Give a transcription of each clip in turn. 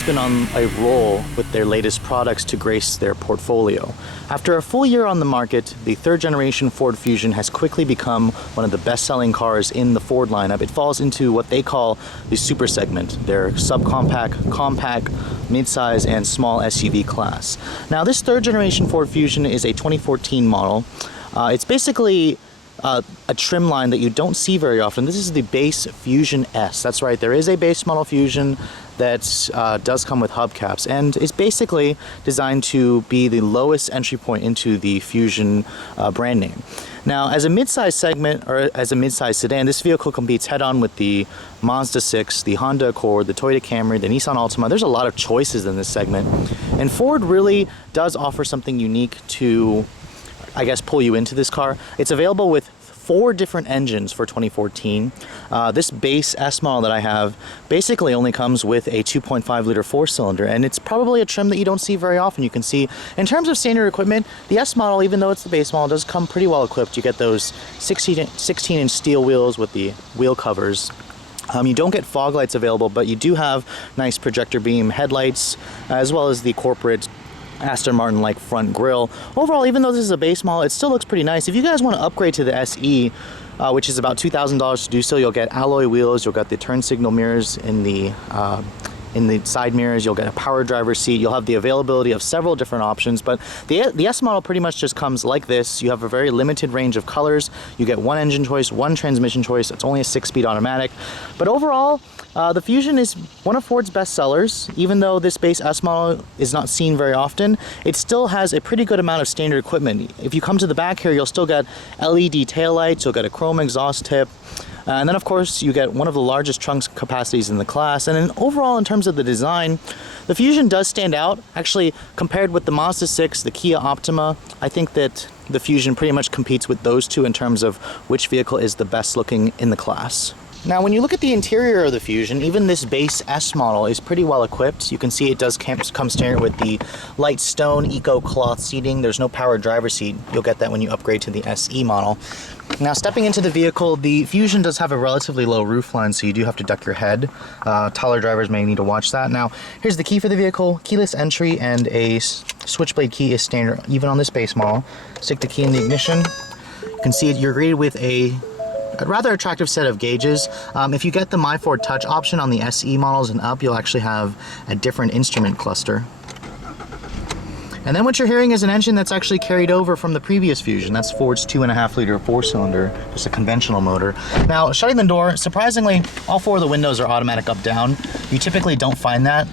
has been on a roll with their latest products to grace their portfolio. After a full year on the market, the third generation Ford Fusion has quickly become one of the best-selling cars in the Ford lineup. It falls into what they call the super segment, their subcompact, compact, midsize, and small SUV class. Now, this third generation Ford Fusion is a 2014 model. It's basically a trim line that you don't see very often. This is the base Fusion S. That's right, there is a base model Fusion that does come with hubcaps and is basically designed to be the lowest entry point into the Fusion brand name. Now, as a midsize segment, or as a midsize sedan, this vehicle competes head-on with the Mazda 6, the Honda Accord, the Toyota Camry, the Nissan Altima. There's a lot of choices in this segment, and Ford really does offer something unique to, I guess, pull you into this car. It's available with 4 different engines for 2014. This base S model that I have basically only comes with a 2.5 liter 4-cylinder, and it's probably a trim that you don't see very often. You can see, in terms of standard equipment, the S model, even though it's the base model, does come pretty well equipped. You get those 16-inch steel wheels with the wheel covers. You don't get fog lights available, but you do have nice projector beam headlights, as well as the corporate Aston Martin-like front grille. Overall, even though this is a base model, it still looks pretty nice. If you guys want to upgrade to the SE, which is about $2,000 to do so, you'll get alloy wheels, you'll get the turn signal mirrors in the side mirrors, you'll get a power driver seat, you'll have the availability of several different options, but the S model pretty much just comes like this. You have a very limited range of colors, you get 1 engine choice, 1 transmission choice, it's only a 6-speed automatic, but overall, the Fusion is one of Ford's best sellers. Even though this base S model is not seen very often, it still has a pretty good amount of standard equipment. If you come to the back here, you'll still get LED taillights, you'll get a chrome exhaust tip, and then of course you get one of the largest trunk capacities in the class. And then overall, in terms of the design, the Fusion does stand out. Actually, compared with the Mazda 6, the Kia Optima, I think that the Fusion pretty much competes with those two in terms of which vehicle is the best looking in the class. Now, when you look at the interior of the Fusion, even this base S model is pretty well equipped. You can see it does come standard with the light stone eco cloth seating. There's no power driver seat. You'll get that when you upgrade to the SE model. Now, stepping into the vehicle, the Fusion does have a relatively low roofline, so you do have to duck your head. Taller drivers may need to watch that. Now, here's the key for the vehicle. Keyless entry and a switchblade key is standard even on this base model. Stick the key in the ignition. You can see you're greeted with a rather attractive set of gauges. If you get the My Ford Touch option on the SE models and up, you'll actually have a different instrument cluster. And then what you're hearing is an engine that's actually carried over from the previous Fusion. That's Ford's 2.5 liter 4-cylinder, just a conventional motor. Now, shutting the door, surprisingly, all 4 of the windows are automatic up-down. You typically don't find that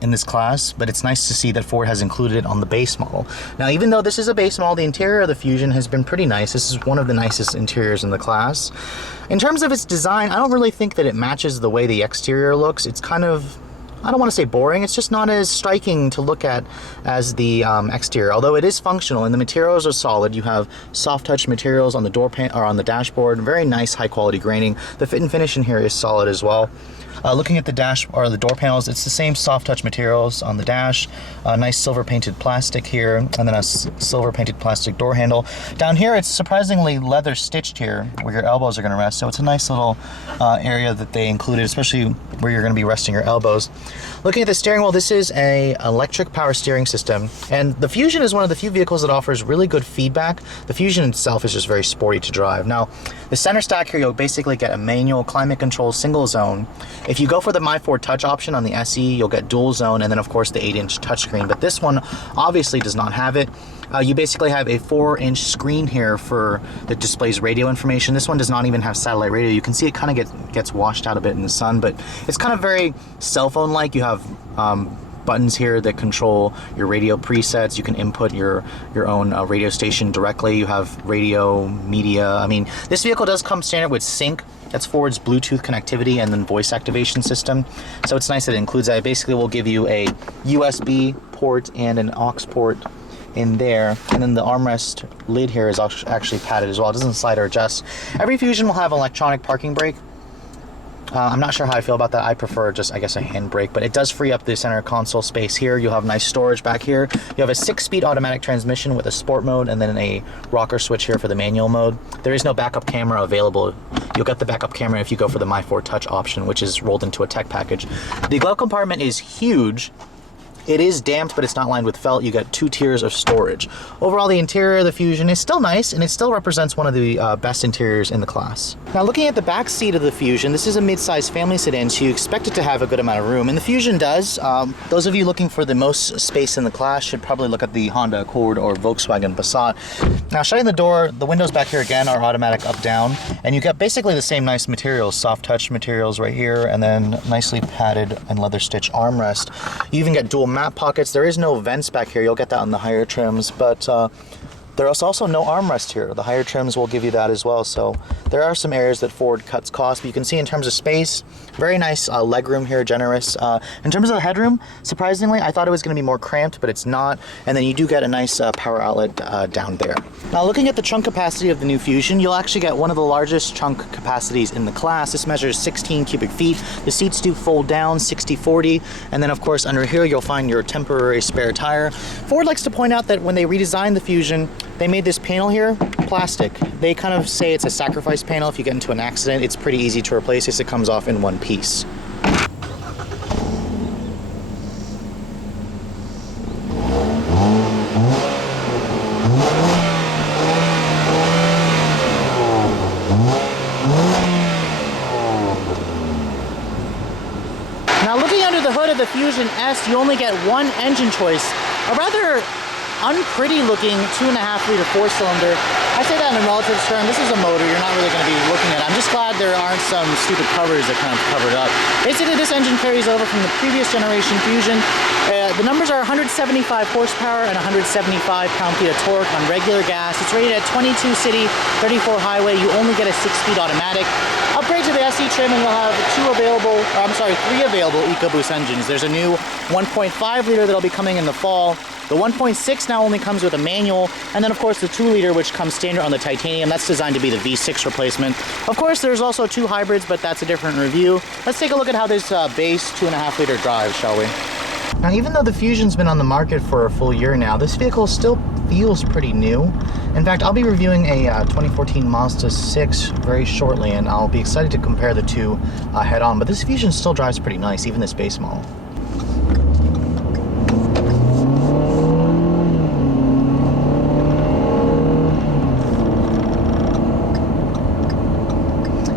in this class, but it's nice to see that Ford has included it on the base model. Now, even though this is a base model, the interior of the Fusion has been pretty nice. This is one of the nicest interiors in the class. In terms of its design, I don't really think that it matches the way the exterior looks. It's kind of, I don't want to say boring, it's just not as striking to look at as the exterior, although it is functional and the materials are solid. You have soft touch materials on the door pan or on the dashboard, very nice high quality graining. The fit and finish in here is solid as well. Looking at the dash or the door panels, it's the same soft touch materials on the dash, nice silver painted plastic here, and then a silver painted plastic door handle. Down here, it's surprisingly leather stitched here where your elbows are going to rest, so it's a nice little area that they included, especially where you're going to be resting your elbows. Looking at the steering wheel, this is an electric power steering system, and the Fusion is one of the few vehicles that offers really good feedback. The Fusion itself is just very sporty to drive. Now, the center stack here, you'll basically get a manual climate control single zone. If you go for the My Ford Touch option on the SE, you'll get dual zone, and then of course the 8-inch touchscreen, but this one obviously does not have it. You basically have a 4-inch screen here for that displays radio information. This one does not even have satellite radio. You can see it kind of gets washed out a bit in the sun, but it's kind of very cell phone-like. You have buttons here that control your radio presets. You can input your own radio station directly. You have radio, media. I mean, this vehicle does come standard with sync. That's Ford's Bluetooth connectivity and then voice activation system. So it's nice that it includes that. It basically will give you a USB port and an aux port in there, and then the armrest lid here is actually padded as well. It doesn't slide or adjust. Every Fusion will have electronic parking brake. I'm not sure how I feel about that. I prefer just, I guess, a handbrake, but it does free up the center console space here. You'll have nice storage back here. You have a 6-speed automatic transmission with a sport mode and then a rocker switch here for the manual mode. There is no backup camera available. You'll get the backup camera if you go for the My 4 Touch option, which is rolled into a tech package. The glove compartment is huge. It is damped, but it's not lined with felt. You got 2 tiers of storage. Overall, the interior of the Fusion is still nice, and it still represents one of the best interiors in the class. Now, looking at the back seat of the Fusion, this is a mid-size family sedan, so you expect it to have a good amount of room, and the Fusion does. Those of you looking for the most space in the class should probably look at the Honda Accord or Volkswagen Passat. Now, shutting the door, the windows back here again are automatic up-down, and you get basically the same nice materials, soft touch materials right here, and then nicely padded and leather stitch armrest. You even get dual map pockets. There is no vents back here. You'll get that on the higher trims, but there is also no armrest here. The higher trims will give you that as well. So there are some areas that Ford cuts cost, but you can see in terms of space, very nice legroom here, generous. In terms of the headroom, surprisingly, I thought it was going to be more cramped, but it's not. And then you do get a nice power outlet down there. Now, looking at the trunk capacity of the new Fusion, you'll actually get one of the largest trunk capacities in the class. This measures 16 cubic feet. The seats do fold down 60-40. And then, of course, under here, you'll find your temporary spare tire. Ford likes to point out that when they redesigned the Fusion, they made this panel here plastic. They kind of say it's a sacrifice panel. If you get into an accident, it's pretty easy to replace this. It comes off in one piece. Now, looking under the hood of the Fusion S, you only get one engine choice, a rather unpretty looking 2.5-liter 4-cylinder. I say that in relative term. This is a motor you're not really going to be looking at. I'm just glad there aren't some stupid covers that kind of cover it up. Basically, this engine carries over from the previous generation Fusion. The numbers are 175 horsepower and 175 pound-feet of torque on regular gas. It's rated at 22 city, 34 highway. You only get a 6-speed automatic. Upgrade to the SE trim and you'll have 3 available EcoBoost engines. There's a new 1.5-liter that'll be coming in the fall. The 1.6 now only comes with a manual, and then of course the 2-liter, which comes standard on the Titanium. That's designed to be the V6 replacement. Of course, there's also 2 hybrids, but that's a different review. Let's take a look at how this base 2.5-liter drives, shall we? Now, even though the Fusion's been on the market for a full year now, this vehicle still feels pretty new. In fact, I'll be reviewing a 2014 Mazda 6 very shortly, and I'll be excited to compare the two head-on, but this Fusion still drives pretty nice, even this base model.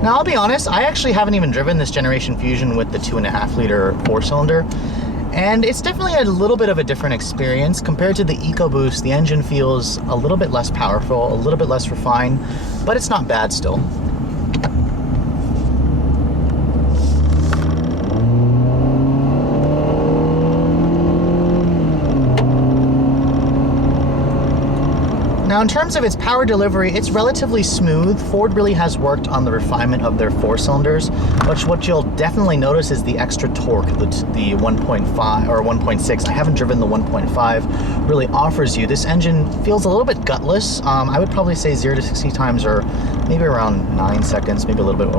Now, I'll be honest, I actually haven't even driven this generation Fusion with the 2.5-liter 4-cylinder, and it's definitely a little bit of a different experience. Compared to the EcoBoost, the engine feels a little bit less powerful, a little bit less refined, but it's not bad still. Now, in terms of its power delivery, it's relatively smooth. Ford really has worked on the refinement of their 4-cylinders, but what you'll definitely notice is the extra torque that the 1.5 or 1.6, I haven't driven the 1.5, really offers you. This engine feels a little bit gutless. I would probably say 0 to 60 times or maybe around 9 seconds, maybe a little bit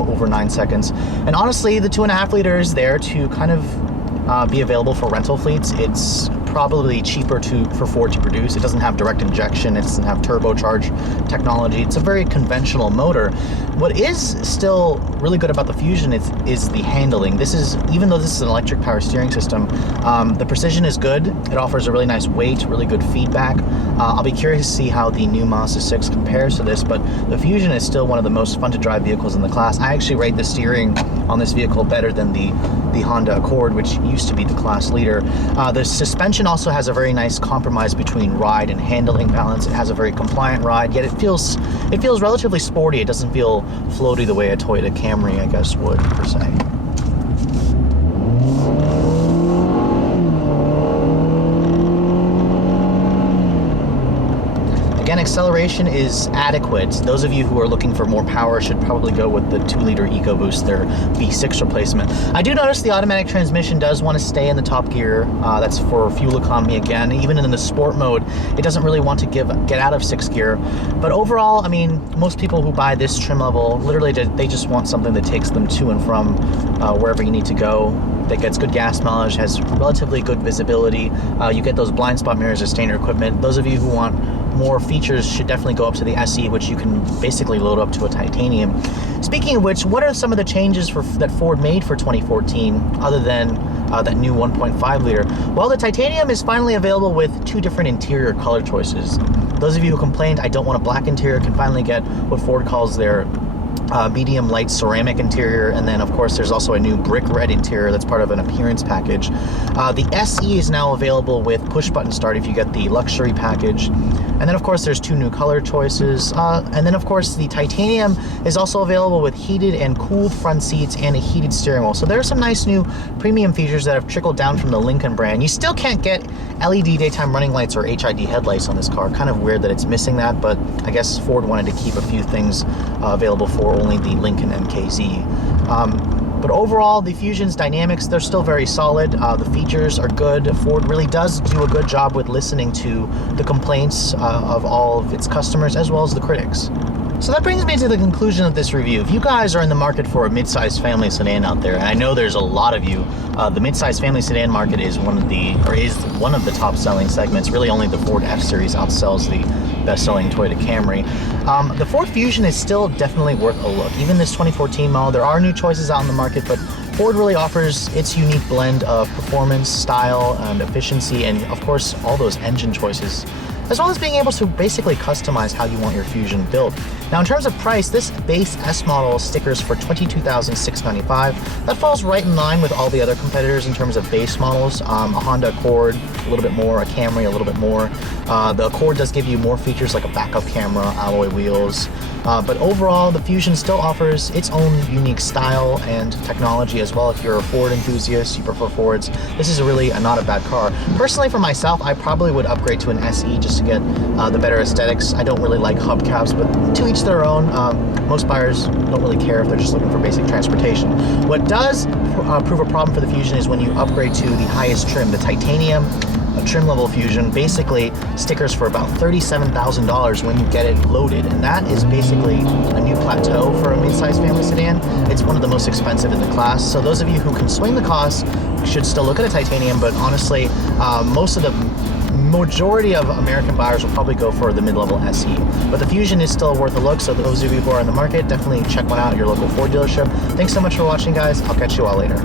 over 9 seconds. And honestly, the 2.5-liter is there to kind of be available for rental fleets. It's probably cheaper for Ford to produce. It doesn't have direct injection, it doesn't have turbocharged technology. It's a very conventional motor. What is still really good about the Fusion is the handling. Even though this is an electric power steering system, the precision is good. It offers a really nice weight, really good feedback. I'll be curious to see how the new Mazda 6 compares to this, but the Fusion is still one of the most fun to drive vehicles in the class. I actually rate the steering on this vehicle better than the Honda Accord, which used to be the class leader. The suspension also has a very nice compromise between ride and handling balance. It has a very compliant ride, yet it feels relatively sporty. It doesn't feel floaty the way a Toyota Camry, I guess, would, per se. Again, acceleration is adequate. Those of you who are looking for more power should probably go with the 2-liter EcoBoost, their V6 replacement. I do notice the automatic transmission does want to stay in the top gear. That's for fuel economy again. Even in the sport mode, it doesn't really want to get out of 6th gear. But overall, I mean, most people who buy this trim level, literally they just want something that takes them to and from wherever you need to go, that gets good gas mileage, has relatively good visibility. You get those blind spot mirrors as standard equipment. Those of you who want more features should definitely go up to the SE, which you can basically load up to a titanium. Speaking of which, what are some of the changes that Ford made for 2014 other than that new 1.5 liter? Well, the titanium is finally available with 2 different interior color choices. Those of you who complained I don't want a black interior can finally get what Ford calls their medium light ceramic interior, and then of course there's also a new brick red interior that's part of an appearance package. The SE is now available with push button start if you get the luxury package, and then of course there's 2 new color choices, and then of course the titanium is also available with heated and cooled front seats and a heated steering wheel. So there are some nice new premium features that have trickled down from the Lincoln brand. You still can't get LED daytime running lights or HID headlights on this car. Kind of weird that it's missing that, but I guess Ford wanted to keep a few things available for only the Lincoln MKZ. But overall, the Fusion's dynamics, they're still very solid. The features are good. Ford really does do a good job with listening to the complaints of all of its customers as well as the critics. So that brings me to the conclusion of this review. If you guys are in the market for a mid-sized family sedan out there, and I know there's a lot of you, the mid-sized family sedan market is one of the top-selling segments. Really, only the Ford F-Series outsells the best-selling Toyota Camry. The Ford Fusion is still definitely worth a look. Even this 2014 model, there are new choices out in the market, but Ford really offers its unique blend of performance, style, and efficiency, and of course, all those engine choices, as well as being able to basically customize how you want your Fusion built. Now, in terms of price, this base S model stickers for $22,695. That falls right in line with all the other competitors in terms of base models. A Honda Accord, a little bit more, a Camry, a little bit more. The Accord does give you more features like a backup camera, alloy wheels, but overall, the Fusion still offers its own unique style and technology as well. If you're a Ford enthusiast, you prefer Fords, this is really not a bad car. Personally, for myself, I probably would upgrade to an SE just to get the better aesthetics. I don't really like hubcaps, but to each their own. Most buyers don't really care if they're just looking for basic transportation. What does prove a problem for the Fusion is when you upgrade to the highest trim, the titanium trim level Fusion, basically stickers for about $37,000 when you get it loaded, and that is basically a new plateau for a mid-sized family sedan. It's one of the most expensive in the class, so those of you who can swing the cost should still look at a titanium, but honestly, majority of American buyers will probably go for the mid-level SE. But the Fusion is still worth a look, so those of you who are in the market, definitely check one out at your local Ford dealership. Thanks so much for watching, guys. I'll catch you all later.